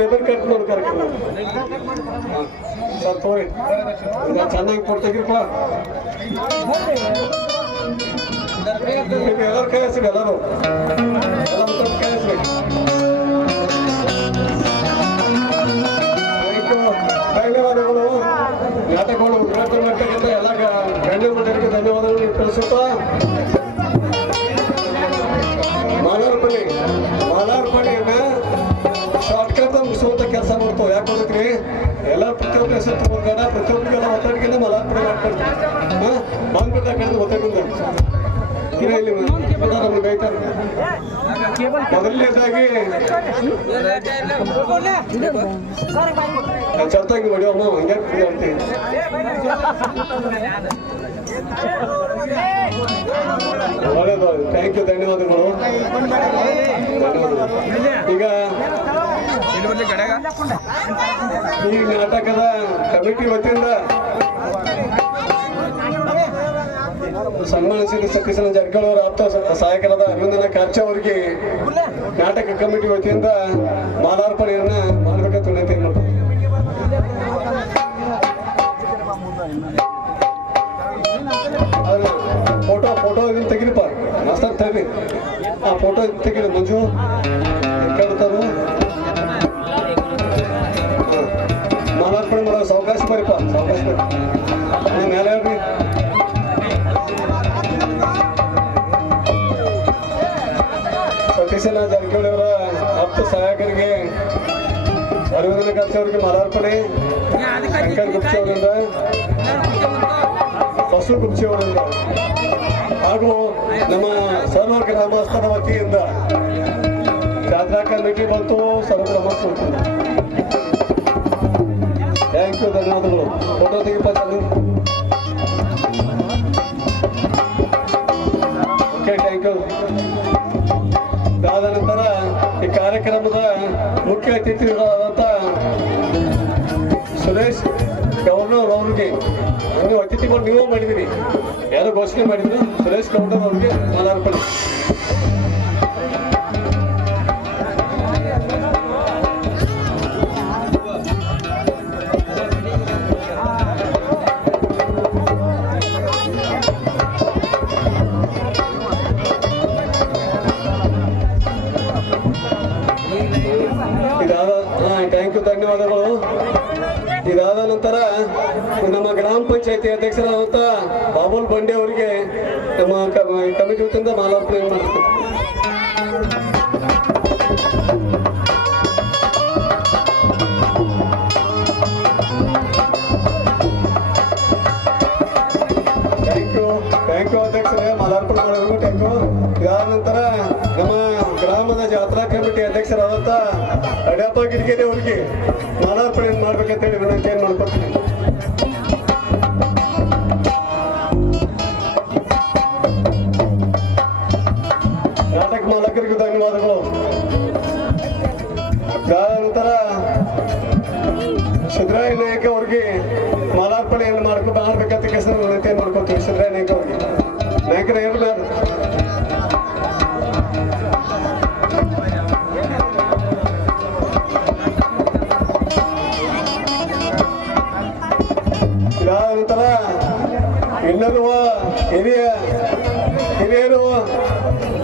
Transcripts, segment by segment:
Label cut ಮಾಡಿ ಕರ್ಕೊಂಡು sir ತೋರಿ ಚೆನ್ನಾಗಿ ಕೊಡ್ತಾಗಿರಪ್ಪ ಎಲ್ಲರೂ ಕೈ ಹಚ್ಚಿರಿ ಎಲ್ಲರೂ ಎಲ್ಲ ಪ್ರತಿಯೊಬ್ಬರ ಹೆಸರು ತಗೊಂಡ ಪ್ರತಿಯೊಬ್ಬರಿಗೆಲ್ಲ ಒತ್ತಡಕ್ಕಿಂತ ನಮ್ಗೆ ಬೈತಾರೆ ಮೊದಲನೇದಾಗಿ ಚರ್ತಾಗಿ ಹೊಡಿಯಮ್ಮ ಹಂಗೆ ಒಳ್ಳೇದು ಥ್ಯಾಂಕ್ ಯು ಧನ್ಯವಾದಗಳು. ಈಗ ಈ ನಾಟಕದ ಕಮಿಟಿ ವತಿಯಿಂದ ಸನ್ಮಾನಿಸಿದ ಸತೀಶನ ಜಾರಕಿಹೊಳಿ ಅವರ ಆಪ್ತ ಸಹಾಯಕರಾದ ಅಭಿನಂದನ ಖರ್ಚ ಅವರಿಗೆ ನಾಟಕ ಕಮಿಟಿ ವತಿಯಿಂದ ಮಾಲಾರ್ಪಣೆಯನ್ನ ಮಾಡಬೇಕಂತ ಫೋಟೋ ಫೋಟೋ ಇದನ್ನ ತೆಗಿಲಿಪ್ಪ ಮಸ್ತಿ ತೆಗಿ ಆ ಫೋಟೋ ತೆಗಿಲಿ ಮಂಜು. ಮಾಲಾರ್ಪಣೆ ಮಾಡೋ ಸಾವಕಾಶ ಬರಿಪ್ಪ ಸಾವಕಾಶ ಬರೀ ಮೇಲೆ ಹೇಳ್ರಿ ಸತೀಶನ ಜಾರಕಿಹೊಳಿ ಅವರ ಆಪ್ತ ಸಹಾಯಕರಿಗೆ, ಅರವಿಂದ ಅವರಿಗೆ ಮಾಲಾರ್ಪಣೆ. ಶಂಕರ್ ಗುಪ್ತಿ ಅವರಿಂದ, ಬಸು ಗುಪ್ಸಿ ಅವರಿಂದ, ಹಾಗೂ ನಮ್ಮ ಸರ್ವ ಗ್ರಾಮಸ್ಥರ ವತಿಯಿಂದ ಜಾತ್ರಾ ಕಮಿಟಿ ಬಂತು ಸರ್ವ ಗ್ರಾಮಸ್ಥರು ಯು ಧನ್ಯವಾದಗಳು. ಫೋಟೋ ಓಕೆ ಥ್ಯಾಂಕ್ ಯು ಅದಾದ ನಂತರ ಈ ಕಾರ್ಯಕ್ರಮದ ಮುಖ್ಯ ಅತಿಥಿಗಳಾದಂಥ ಸುರೇಶ್ ಗೌರ್ನರ್ ಅವ್ರಿಗೆ. ನೀವು ಅತಿಥಿಗಳು ನೀವೇ ಮಾಡಿದಿರಿ. ಯಾರೋ ಘೋಷಣೆ ಮಾಡಿದ್ರು. ಸುರೇಶ್ ಗೌರ್ನರ್ ಅವ್ರಿಗೆ ನಾನು ಇದಾದ ಧನ್ಯವಾದಗಳು. ಇದಾದ ನಂತರ ನಮ್ಮ ಗ್ರಾಮ ಪಂಚಾಯತಿ ಅಧ್ಯಕ್ಷರಾದಂಥ ಬಾಬುಲ್ ಬಂಡೆ ಅವರಿಗೆ ನಮ್ಮ ಕಮಿಟಿ ವತಿಯಿಂದ ಮಾಲಾರ್ಪಣೆ ಮಾಡ್ತೀವಿ.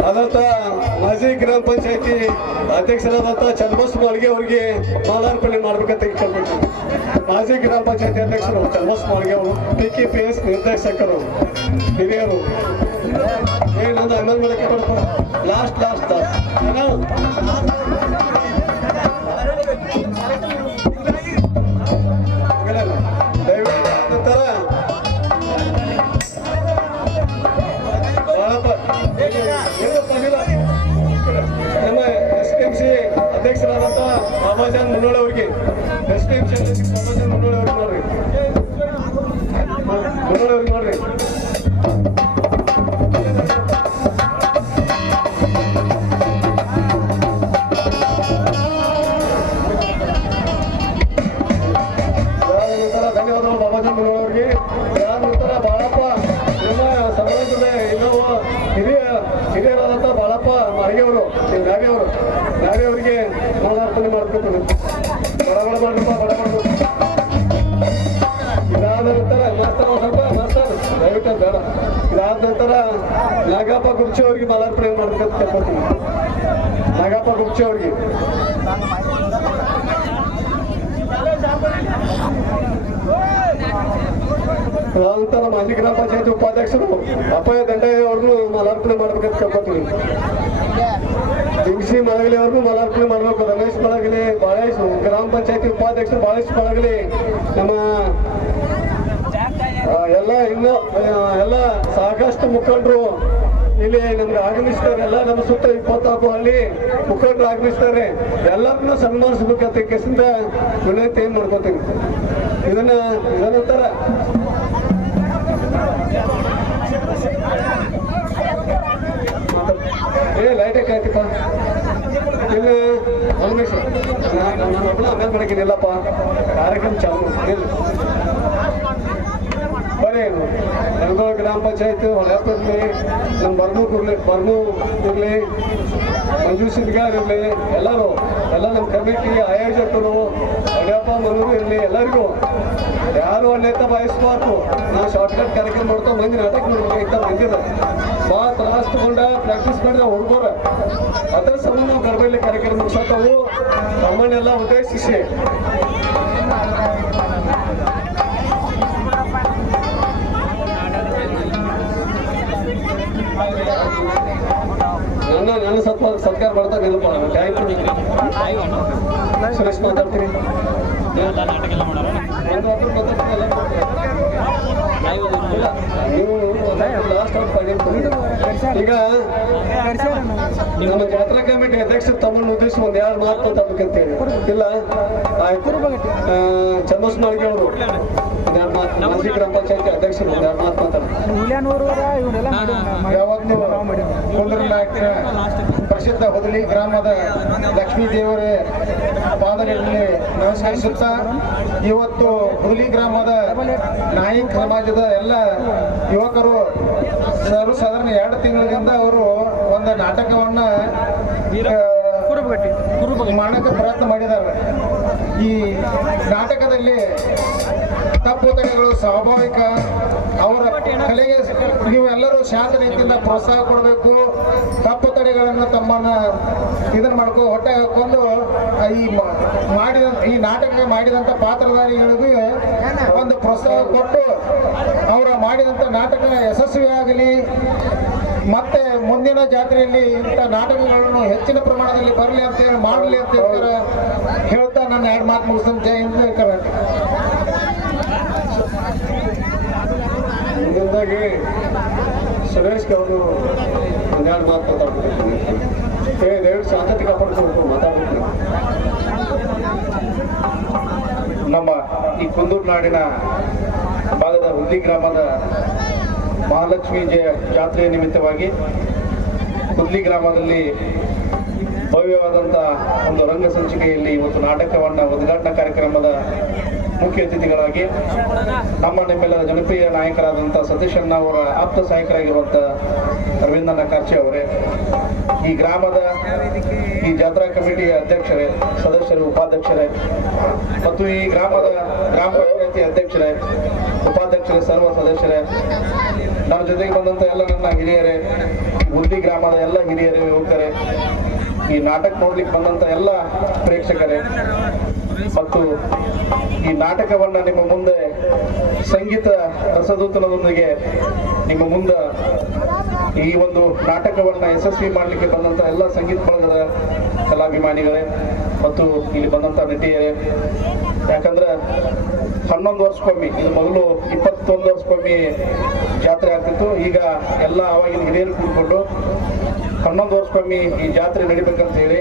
ಆದಂತ ಮಾಜಿ ಗ್ರಾಮ ಪಂಚಾಯತಿ ಅಧ್ಯಕ್ಷರಾದಂಥ ಚನ್ನಬಸ್ ಮಾಳ್ಗೆ ಅವರಿಗೆ ಮಾಲಾರ್ಪಣೆ ಮಾಡ್ಬೇಕಂತ ಕೇಳ್ಬೇಕು ಮಾಜಿ ಗ್ರಾಮ ಪಂಚಾಯತಿ ಅಧ್ಯಕ್ಷರು ಚನ್ನಬಸ್ ಮಾಳ್ಗೆ ಅವರು ಪಿ ಕೆ ಪಿ ಎಸ್ ನಿರ್ದೇಶಕರು ಹಿರಿಯರು ಏನಂದ ಆಮೇಲೆ ಮಾಡಕ್ಕೆ ಲಾಸ್ಟ್ ಲಾಸ್ಟ್ ದಯವಿಟ್ಟು రామాచారి ముందు ఎవరికి నెక్స్ట్ టైం ప్రమోషన్ ముందు ఎవరికి ನಾಗಪ್ಪ ಗುಪ್ಚಿ ಅವ್ರಿಗೆ ಮಾಲಾರ್ಪಣೆ ಮಾಡ್ಬೇಕಂತ ಕೇಳ್ಕೊತೀನಿ ನಾಗಪ್ಪ ಗುಪ್ಚಿ ಅವ್ರಿಗೆ. ನಂತರ ಮಾಜಿ ಗ್ರಾಮ ಪಂಚಾಯತಿ ಉಪಾಧ್ಯಕ್ಷರು ಅಪ್ಪಯ್ಯ ದಂಡಯ್ಯ ಅವ್ರನ್ನು ಮಾಲಾರ್ಪಣೆ ಮಾಡ್ಬೇಕಂತ ಕೇಳ್ಕೊತೀನಿ ದಿಂಗ್ಸಿ ಮಳಗಲಿ ಅವ್ರಿಗೂ ಮಾಲಾರ್ಪಣೆ ಮಾಡ್ಬೇಕು. ರಮೇಶ್ ಮಳಗಲಿ, ಬಾಳೇಶ್, ಗ್ರಾಮ ಪಂಚಾಯತಿ ಉಪಾಧ್ಯಕ್ಷರು ಬಾಳೇಶ್ ಮಳಗಲಿ, ನಮ್ಮ ಎಲ್ಲ ಇನ್ನು ಎಲ್ಲ ಸಾಕಷ್ಟು ಮುಖಂಡರು ಇಲ್ಲಿ ನಮ್ಗೆ ಆಗಮಿಸ್ತಾರೆ ಎಲ್ಲ ನಮ್ಮ ಸುತ್ತ ಇಪ್ಪತ್ನಾಲ್ಕು ಹಳ್ಳಿ ಮುಖಂಡರು ಆಗಮಿಸ್ತಾರೆ ಎಲ್ಲರನ್ನ ಸನ್ಮಾನಿಸ್ಬೇಕಂತ ಕೆಸಿಂದ ವಿನಂತಿ ಏನ್ ಮಾಡ್ಕೋತೀನಿ? ಇದನ್ನ ಇದನ್ನಂತರ ಏ ಲೈಟ್ ಆಯ್ತಪ್ಪ. ಇಲ್ಲ ಹನುಮೇಶ್ ನಾನು ಆಮೇಲೆ ಮಾಡಕ್ಕೆ ಇಲ್ಲಪ್ಪ ಕಾರ್ಯಕ್ರಮ ಚಾಲು. ಇಲ್ಲ ನಲ್ಗೋಳ ಗ್ರಾಮ ಪಂಚಾಯತ್ ಹೊಳೆಪ್ಪ ನಮ್ಮ ಬರ್ಮು ಕುರ್ಲಿ, ಬರ್ಮು ಇರಲಿ ಮಂಜು ಸಿದ್ಗಾರ್ ಇರಲಿ, ಎಲ್ಲರೂ, ಎಲ್ಲ ನಮ್ಮ ಕಮಿಟಿ, ಆಯೋಜಕರು ಹೊಳೆಪ್ಪ ಮನೂರು ಇರಲಿ, ಎಲ್ಲರಿಗೂ ಯಾರು ಅನ್ಯತ ಬಯಸ್ಬಾರ್ದು. ನಾವು ಶಾರ್ಟ್ಕಟ್ ಕಾರ್ಯಕ್ರಮ ಮಾಡ್ತಾ ಮಂದಿ ನಾಟಕ ಮಾಡ್ಬೇಕಾಗಿತ್ತ ಮಂದಿರ ಭಾಳ ತ್ರಾಸ್ ತಗೊಂಡ ಪ್ರಾಕ್ಟೀಸ್ ಮಾಡಿದ ಹುಡುಗರ. ಅದರ ಸಂಬಂಧ ನಾವು ಗರ್ಭಲ್ಲಿ ಕಾರ್ಯಕ್ರಮ ಮುಗಿಸತ್ತವು ನಮ್ಮನ್ನೆಲ್ಲ ಉದ್ದೇಶಿಸಿ. ಸತ್ವ ಬರ್ತಾ ಯು ಸುರೇಶ್ ಮಾತಾಡ್ತೀರಿ ನೀವು ಲಾಸ್ಟ್ ಈಗ ನಮ್ಮ ಜಾತ್ರಾ ಕಮಿಟಿ ಅಧ್ಯಕ್ಷ ತಮ್ಮನ್ನು ಉದ್ದೇಶ ಒಂದ್ ಎರಡು ಮಾತು ಮಾತಾಡ್ಬೇಕಂತ ಹೇಳಿ ಇಲ್ಲ? ಆಯ್ತು. ಚಂದ್ರಸ್ ಮಾಳಿಗೆ ಅವರು ಮಾಜಿ ಗ್ರಾಮ ಪಂಚಾಯತಿ ಅಧ್ಯಕ್ಷರು ಮಾತು ಮಾತಾಡ್ತಾರೆ. ಯಾವಾಗ ನೀವು ಪ್ರಸಿದ್ಧ ಹೊದಲಿ ಗ್ರಾಮದ ಲಕ್ಷ್ಮೀ ದೇವರ ಪಾದಗಳಲ್ಲಿ ನಮಸ್ಕರಿಸುತ್ತಾ ಇವತ್ತು ಹುದಲಿ ಗ್ರಾಮದ ನಾಯಕ್ ಸಮಾಜದ ಎಲ್ಲ ಯುವಕರು ಸರ್ವ ಸಾಧಾರಣ ಎರಡು ತಿಂಗಳಿಂದ ಅವರು ಒಂದು ನಾಟಕವನ್ನ ಮಾಡಕ್ಕೆ ಪ್ರಯತ್ನ ಮಾಡಿದ್ದಾರೆ. ಈ ನಾಟಕದಲ್ಲಿ ತಪ್ಪು ತಡೆಗಳು ಸ್ವಾಭಾವಿಕ ಅವರ ಕಲೆಗೆ ನೀವೆಲ್ಲರೂ ಶಾಂತ ರೀತಿಯಿಂದ ಪ್ರೋತ್ಸಾಹ ಕೊಡಬೇಕು. ತಪ್ಪು ತಡೆಗಳನ್ನು ತಮ್ಮನ್ನ ಇದನ್ನ ಮಾಡ್ಕೊ, ಹೊಟ್ಟೆ ಹಾಕೊಂಡು ಈ ಮಾಡಿದ ಈ ನಾಟಕ ಮಾಡಿದಂಥ ಪಾತ್ರಧಾರಿಗಳಿಗೂ ಒಂದು ಪ್ರೋತ್ಸಾಹ ಕೊಟ್ಟು ಅವರ ಮಾಡಿದಂಥ ನಾಟಕ ಯಶಸ್ವಿಯಾಗಲಿ. ಮತ್ತೆ ಮುಂದಿನ ಜಾತ್ರೆಯಲ್ಲಿ ಇಂಥ ನಾಟಕಗಳನ್ನು ಹೆಚ್ಚಿನ ಪ್ರಮಾಣದಲ್ಲಿ ಬರಲಿ ಅಂತ ಹೇಳಿ ಮಾಡಲಿ ಅಂತ ಹೇಳ್ತಾ ನನ್ನ ಎರಡು ಮಾತು ಮುಗಿಸ್ತಾನೆ. ಜೈ ಹಿಂದ್ ಕರ್ನಾಟಕ. ಮುಂದಾಗಿ ಸುರೇಶ್ ಅವರು ಹನ್ನೆರಡು ಮಾತು ಮಾತಾಡ್ಬೇಕು ಏ ಶಾಂತತೆ ಕಾಪಾಡ್ಕೊಂಡು ನಮ್ಮ ಈ ಕುಂದೂರು ನಾಡಿನ ಭಾಗದ ಹುಲ್ಲಿ ಗ್ರಾಮದ ಮಹಾಲಕ್ಷ್ಮಿ ಜಯ ಜಾತ್ರೆಯ ನಿಮಿತ್ತವಾಗಿ ಹುದ್ಲಿ ಗ್ರಾಮದಲ್ಲಿ ಭವ್ಯವಾದಂಥ ಒಂದು ರಂಗ ಸಂಚಿಕೆಯಲ್ಲಿ ಇವತ್ತು ನಾಟಕವನ್ನು ಉದ್ಘಾಟನಾ ಕಾರ್ಯಕ್ರಮದ ಮುಖ್ಯ ಅತಿಥಿಗಳಾಗಿ ನಮ್ಮ ನಿಮ್ಮೆಲ್ಲರ ಜನಪ್ರಿಯ ನಾಯಕರಾದಂಥ ಸತೀಶ್ ಅಣ್ಣ ಅವರ ಆಪ್ತ ಸಹಾಯಕರಾಗಿರುವಂಥ ರವೀಂದ್ರನ ಕಾರ್ಚೆ ಅವರೇ, ಈ ಗ್ರಾಮದ ಈ ಜಾತ್ರಾ ಕಮಿಟಿಯ ಅಧ್ಯಕ್ಷರೇ, ಸದಸ್ಯರು, ಉಪಾಧ್ಯಕ್ಷರೇ, ಮತ್ತು ಈ ಗ್ರಾಮದ ಗ್ರಾಮ ಪಂಚಾಯತಿ ಅಧ್ಯಕ್ಷರೇ, ಉಪಾಧ್ಯಕ್ಷರೇ, ಸರ್ವ ಸದಸ್ಯರೇ, ನಮ್ಮ ಜೊತೆಗೆ ಬಂದಂಥ ಎಲ್ಲ ನನ್ನ ಹಿರಿಯರೇ ಬುದ್ಧಿ ಗ್ರಾಮದ ಎಲ್ಲ ಹಿರಿಯರೇ, ಯುವಕರೇ, ಈ ನಾಟಕ ನೋಡ್ಲಿಕ್ಕೆ ಬಂದಂತ ಎಲ್ಲ ಪ್ರೇಕ್ಷಕರೇ, ಮತ್ತು ಈ ನಾಟಕವನ್ನ ನಿಮ್ಮ ಮುಂದೆ, ಸಂಗೀತ ರಸದೂತನದೊಂದಿಗೆ ನಿಮ್ಮ ಮುಂದೆ ಈ ಒಂದು ನಾಟಕವನ್ನ ಯಶಸ್ವಿ ಮಾಡಲಿಕ್ಕೆ ಬಂದಂತ ಎಲ್ಲ ಸಂಗೀತ ಬಳಗದ ಕಲಾಭಿಮಾನಿಗಳೇ ಮತ್ತು ಇಲ್ಲಿ ಬಂದಂತ ನಟಿಯರೇ. ಯಾಕಂದ್ರೆ ಹನ್ನೊಂದು ವರ್ಷಕ್ಕೊಮ್ಮೆ ಇದು ಮೊದಲು ಇಪ್ಪತ್ತೊಂದು ವರ್ಷಕ್ಕೊಮ್ಮೆ ಜಾತ್ರೆ ಆಗ್ತಿತ್ತು. ಈಗ ಎಲ್ಲ ಅವಾಗಿನ ಹಿರಿಯರು ಕೂತ್ಕೊಂಡು ಹನ್ನೊಂದು ವರ್ಷಕ್ಕೊಮ್ಮೆ ಈ ಜಾತ್ರೆ ನಡಿಬೇಕಂತ ಹೇಳಿ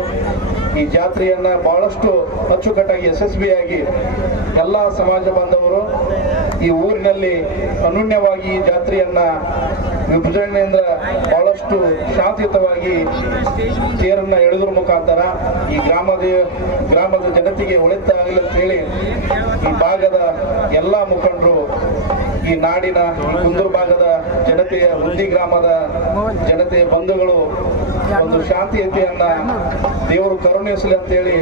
ಈ ಜಾತ್ರೆಯನ್ನ ಬಹಳಷ್ಟು ಅಚ್ಚುಕಟ್ಟಾಗಿ ಯಶಸ್ವಿಯಾಗಿ ಎಲ್ಲ ಸಮಾಜ ಬಾಂಧವರು ಈ ಊರಿನಲ್ಲಿ ಅನುಣ್ಯವಾಗಿ ಈ ಜಾತ್ರೆಯನ್ನ ವಿಭಜನೆಯಿಂದ ಬಹಳಷ್ಟು ಶಾಂತಿಯುತವಾಗಿ ತೇರನ್ನ ಎಳೆದ್ರ ಮುಖಾಂತರ ಈ ಗ್ರಾಮದ ಗ್ರಾಮದ ಜನತೆಗೆ ಒಳಿತಾಗಲಿ ಅಂತ ಹೇಳಿ ಈ ಭಾಗದ ಎಲ್ಲ ಮುಖಂಡರು ಈ ನಾಡಿನ ಕುಂದೂರು ಭಾಗದ ಜನತೆಯ ಹುದ್ದಿ ಗ್ರಾಮದ ಜನತೆಯ ಬಂಧುಗಳು ಒಂದು ಶಾಂತಿಯತೆಯನ್ನ ದೇವರು ಕರುಣಿಸಲಿ ಅಂತ ಹೇಳಿ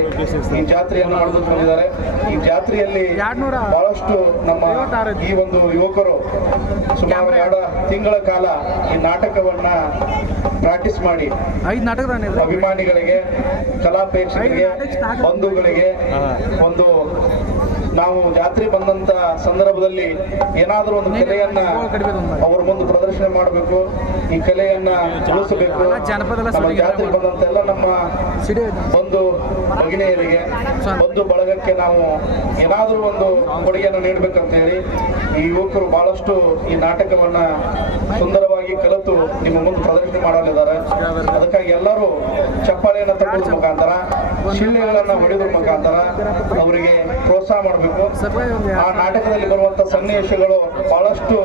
ಈ ಜಾತ್ರೆಯನ್ನು ನಡೆದು ಬಂದಿದ್ದಾರೆ ಈ ಜಾತ್ರೆಯಲ್ಲಿ ಬಹಳಷ್ಟು ನಮ್ಮ ಈ ಒಂದು ಯುವಕರು ಸುಮಾರು ಎರಡು ತಿಂಗಳ ಕಾಲ ಈ ನಾಟಕವನ್ನ ಪ್ರಾಕ್ಟೀಸ್ ಮಾಡಿ. ಅಭಿಮಾನಿಗಳಿಗೆ ಕಲಾಪೇಕ್ಷಕರಿಗೆ ಬಂಧುಗಳಿಗೆ ಒಂದು ನಾವು ಜಾತ್ರೆ ಬಂದಂತ ಸಂದರ್ಭದಲ್ಲಿ ಏನಾದರೂ ಒಂದು ಕಲೆಯನ್ನ ಅವ್ರ ಮುಂದೆ ಪ್ರದರ್ಶನ ಮಾಡಬೇಕು ಈ ಕಲೆಯನ್ನ ಉಳಿಸಬೇಕು ಜಾತ್ರೆ ಬಂದಂತ ಎಲ್ಲ ನಮ್ಮ ಬಂಧು ಭಗಿನಿಯರಿಗೆ ಬಂಧು ಬಳಗಕ್ಕೆ ನಾವು ಏನಾದರೂ ಒಂದು ಕೊಡುಗೆಯನ್ನು ನೀಡಬೇಕಂತ ಹೇಳಿ ಈ ಯುವಕರು ಬಹಳಷ್ಟು ಈ ನಾಟಕವನ್ನ ಸುಂದರವಾಗಿ ಕಲಿತು ನಿಮ್ಮ ಮುಂದೆ ಪ್ರದರ್ಶನ ಮಾಡಲಿದ್ದಾರೆ. ಅದಕ್ಕಾಗಿ ಎಲ್ಲರೂ ಚಪ್ಪಾಳೆಯನ್ನು ತಗೊಳ್ಳೋದ್ರ ಮುಖಾಂತರ, ಶಿಳ್ಳೆಗಳನ್ನ ಹೊಡೆಯೋದ್ರ ಮುಖಾಂತರ ಅವರಿಗೆ ಪ್ರೋತ್ಸಾಹ ಮಾಡಬೇಕು. ಆ ನಾಟಕದಲ್ಲಿ ಬರುವಂತ ಸನ್ನಿವೇಶಗಳು ಬಹಳಷ್ಟು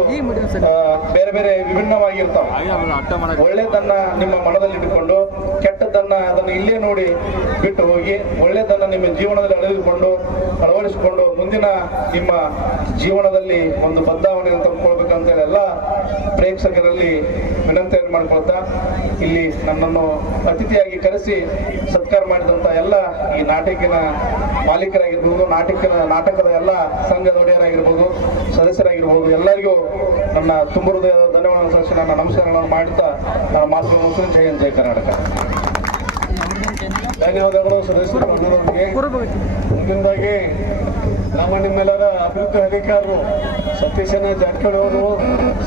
ಬೇರೆ ಬೇರೆ ವಿಭಿನ್ನವಾಗಿರ್ತಾವ. ಒಳ್ಳೆದನ್ನ ನಿಮ್ಮ ಮನದಲ್ಲಿ ಇಟ್ಟುಕೊಂಡು, ಕೆಟ್ಟದ್ದನ್ನ ಅದನ್ನು ಇಲ್ಲೇ ನೋಡಿ ಬಿಟ್ಟು ಹೋಗಿ, ಒಳ್ಳೆದನ್ನ ನಿಮ್ಮ ಜೀವನದಲ್ಲಿ ಅಳವಡಿಸಿಕೊಂಡು ಅಳವಡಿಸಿಕೊಂಡು ಮುಂದಿನ ನಿಮ್ಮ ಜೀವನದಲ್ಲಿ ಒಂದು ಬದಲಾವಣೆಯನ್ನು ತಂದುಕೊಳ್ಬೇಕಂತೇಳಿ ಎಲ್ಲ ಪ್ರೇಕ್ಷಕರಲ್ಲಿ ವಿನಂತಿಯನ್ನು ಮಾಡ್ಕೊಳ್ತಾ ಇಲ್ಲಿ ನನ್ನನ್ನು ಅತಿಥಿಯಾಗಿ ಕರೆಸಿ ಸತ್ಕಾರ ಮಾಡಿದಂತ ಎಲ್ಲ ಈ ನಾಟಕಿನ ಮಾಲೀಕರಾಗಿರ್ಬೋದು, ನಾಟಕಿನ ನಾಟಕದ ಎಲ್ಲ ಸಂಘದ ಒಡೆಯರಾಗಿರ್ಬೋದು, ಸದಸ್ಯರಾಗಿರ್ಬೋದು, ಎಲ್ಲರಿಗೂ ನನ್ನ ತುಂಬ ಹೃದಯದ ಧನ್ಯವಾದ ಸಲ್ಲಿಸಿ ನನ್ನ ನಮಸ್ಕಾರಗಳನ್ನು ಮಾಡ್ತಾ, ನನ್ನ ಮಾತು ಮುಗಿಸಿ ಜಯ ಕರ್ನಾಟಕ. ಧನ್ಯವಾದಗಳು ಸದಸ್ಯರು ಮುಂದಿನದಾಗಿ ನಮ್ಮ ನಿಮ್ಮೆಲ್ಲರ ಅಭಿವೃದ್ಧಿ ಅಧಿಕಾರರು ಸತೀಶನ ಜಾರಕಿಹೊಳಿ ಅವರು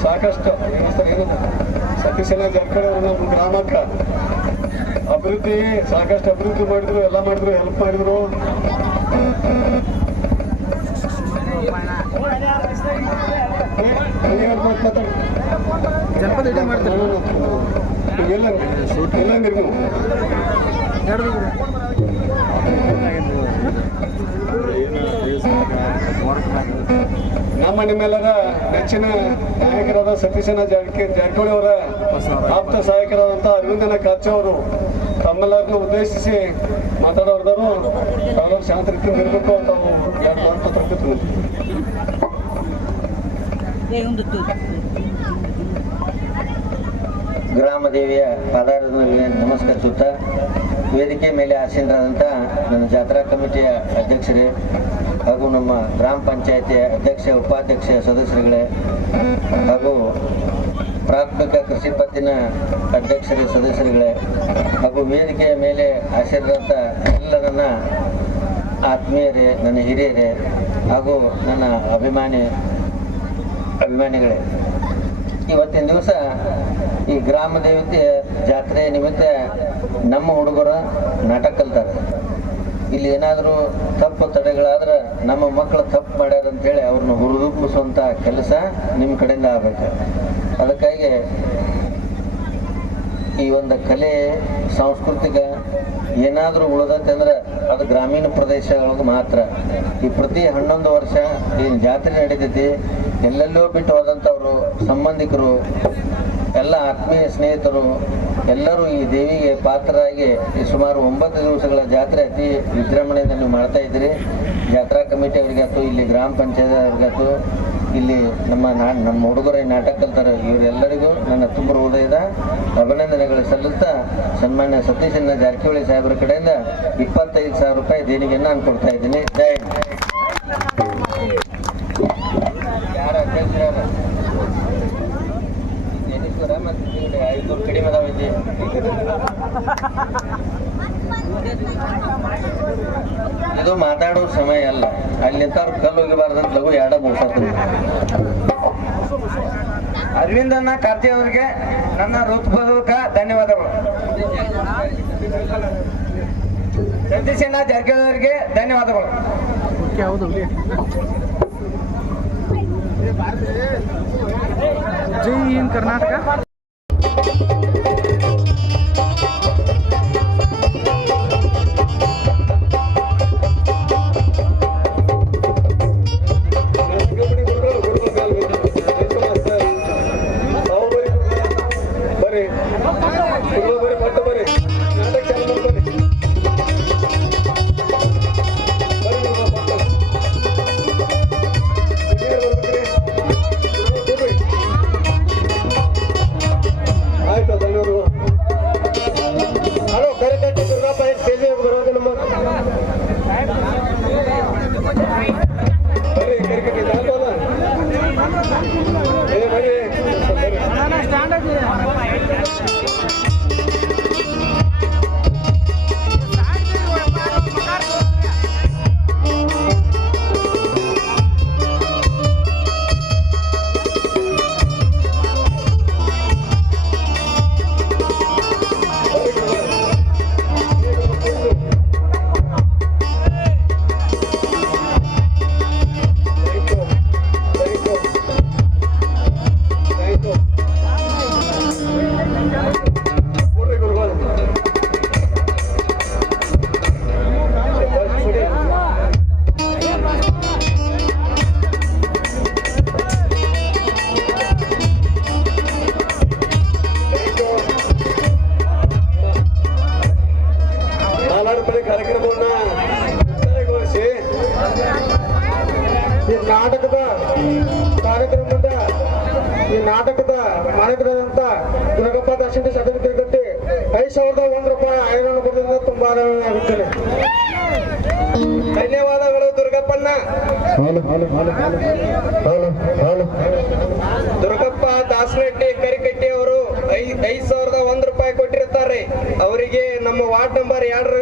ಸಾಕಷ್ಟು ಏನ್ ಹೆಸರು ಏನದು? ಸತೀಶನ ಜಾರಕಿಹೊಳಿ ಅವರು ನಮ್ಮ ಗ್ರಾಮಕ್ಕ ಅಭಿವೃದ್ಧಿ ಸಾಕಷ್ಟು ಅಭಿವೃದ್ಧಿ ಮಾಡಿದ್ರು ಎಲ್ಲ ಮಾಡಿದ್ರು ಹೆಲ್ಪ್ ಮಾಡಿದ್ರು. ಇಲ್ಲ ಎಲ್ಲ ನೀವು? ನಮ್ಮ ನಿಮ್ಮೆಲ್ಲರ ನೆಚ್ಚಿನ ನಾಯಕರಾದ ಸತೀಶನ ಜಾರಕಿ ಜಾರಕಿಹೊಳಿ ಅವರ ಆಪ್ತ ಸಹಾಯಕರಾದಂಥ ಅರವಿಂದನ ಕಾಚೆ ಅವರು ತಮ್ಮೆಲ್ಲರನ್ನು ಉದ್ದೇಶಿಸಿ ಮಾತಾಡೋರ್ದರು ತಾವು ಶಾಂತ ರೀತಿಯಿಂದ ಇರಬೇಕು ಅಂತ ಅವರು ಎರಡು ಮಾತು ತರ್ತಿದ್ರು ಗ್ರಾಮ ದೇವಿಯ ಪಾದಾರದಲ್ಲಿ ನಮಸ್ಕರಿಸುತ್ತಾ ವೇದಿಕೆ ಮೇಲೆ ಆಸೀನರಾದಂಥ ನನ್ನ ಜಾತ್ರಾ ಕಮಿಟಿಯ ಅಧ್ಯಕ್ಷರೇ ಹಾಗೂ ನಮ್ಮ ಗ್ರಾಮ ಪಂಚಾಯತಿಯ ಅಧ್ಯಕ್ಷ, ಉಪಾಧ್ಯಕ್ಷ ಸದಸ್ಯರುಗಳೇ ಹಾಗೂ ಪ್ರಾಥಮಿಕ ಕೃಷಿ ಪತ್ತಿನ ಅಧ್ಯಕ್ಷರೇ ಸದಸ್ಯರುಗಳೇ ಹಾಗೂ ವೇದಿಕೆಯ ಮೇಲೆ ಆಸೀನರಾದಂಥ ಎಲ್ಲ ನನ್ನ ಆತ್ಮೀಯರೇ, ನನ್ನ ಹಿರಿಯರೇ ಹಾಗೂ ನನ್ನ ಅಭಿಮಾನಿ, ಅಭಿಮಾನಿಗಳೇ. ಇವತ್ತಿನ ದಿವಸ ಈ ಗ್ರಾಮ ದೇವತೆ ಜಾತ್ರೆ ನಿಮಿತ್ತ ನಮ್ಮ ಹುಡುಗರು ನಾಟಕ ಕಲ್ತಾರೆ. ಇಲ್ಲಿ ಏನಾದರೂ ತಪ್ಪು ತಡೆಗಳಾದ್ರೆ ನಮ್ಮ ಮಕ್ಕಳು ತಪ್ಪು ಮಾಡ್ಯಾರ ಅಂತೇಳಿ ಅವ್ರನ್ನ ಹುರಿದುಂಬಿಸುವಂಥ ಕೆಲಸ ನಿಮ್ಮ ಕಡೆಯಿಂದ ಆಗಬೇಕು. ಅದಕ್ಕಾಗಿ ಈ ಒಂದು ಕಲೆ, ಸಾಂಸ್ಕೃತಿಕ ಏನಾದರೂ ಉಳಿದತ್ತೆ ಅಂದ್ರೆ ಅದು ಗ್ರಾಮೀಣ ಪ್ರದೇಶಗಳಿಗೆ ಮಾತ್ರ. ಈ ಪ್ರತಿ ಹನ್ನೊಂದು ವರ್ಷ ಏನು ಜಾತ್ರೆ ನಡೀತೈತಿ, ಎಲ್ಲೆಲ್ಲೋ ಬಿಟ್ಟು ಹೋದಂಥವ್ರು, ಸಂಬಂಧಿಕರು ಎಲ್ಲ ಆತ್ಮೀಯ ಸ್ನೇಹಿತರು, ಎಲ್ಲರೂ ಈ ದೇವಿಗೆ ಪಾತ್ರರಾಗಿ ಈ ಸುಮಾರು ಒಂಬತ್ತು ದಿವಸಗಳ ಜಾತ್ರೆ ಅತಿ ವಿಜೃಂಭಣೆಯಿಂದ ನೀವು ಮಾಡ್ತಾ ಇದ್ದೀರಿ. ಜಾತ್ರಾ ಕಮಿಟಿ ಅವರಿಗಾತು ಇಲ್ಲಿ ಗ್ರಾಮ ಪಂಚಾಯತ್ ಆಯ್ತು ಇಲ್ಲಿ ನಮ್ಮ ನಾ, ನಮ್ಮ ಹುಡುಗರ ನಾಟಕ ಕಲ್ತಾರೆ ಇವರೆಲ್ಲರಿಗೂ ನನ್ನ ತುಂಬ ಹೃದಯದ ಅಭಿನಂದನೆಗಳು ಸಲ್ಲುತ್ತಾ ಸನ್ಮಾನ್ಯ ಸತೀಶನ ಜಾರಕಿಹೊಳಿ ಸಾಹೇಬರ ಕಡೆಯಿಂದ ಇಪ್ಪತ್ತೈದು ಸಾವಿರ ರೂಪಾಯಿ ದೇಣಿಗೆಯನ್ನು ನಾನು ಕೊಡ್ತಾ ಇದ್ದೀನಿ. ಜೈ ಇದು ಮಾತಾಡೋ ಸಮಯ ಅಲ್ಲ. ಅಲ್ಲಿ ನಿಂತವ್ರು ಕಲ್ಲು ಹೋಗಿಬಾರ್ದಂತ ಲಘು ಎರಡ ಮುಗಿಸತ್ತು ಅರವಿಂದ ಕಾರ್ತಿ ಅವರಿಗೆ ನನ್ನ ಹೃತ್ಪೂರ್ವಕ ಧನ್ಯವಾದಗಳು. ಸತೀಶಣ್ಣ ಜಾರಕಿಹೊಳಿ ಅವರಿಗೆ ಧನ್ಯವಾದಗಳು. ಜೈ Hind Karnataka. Thank you. Ward number ಎರಡರಿಂದ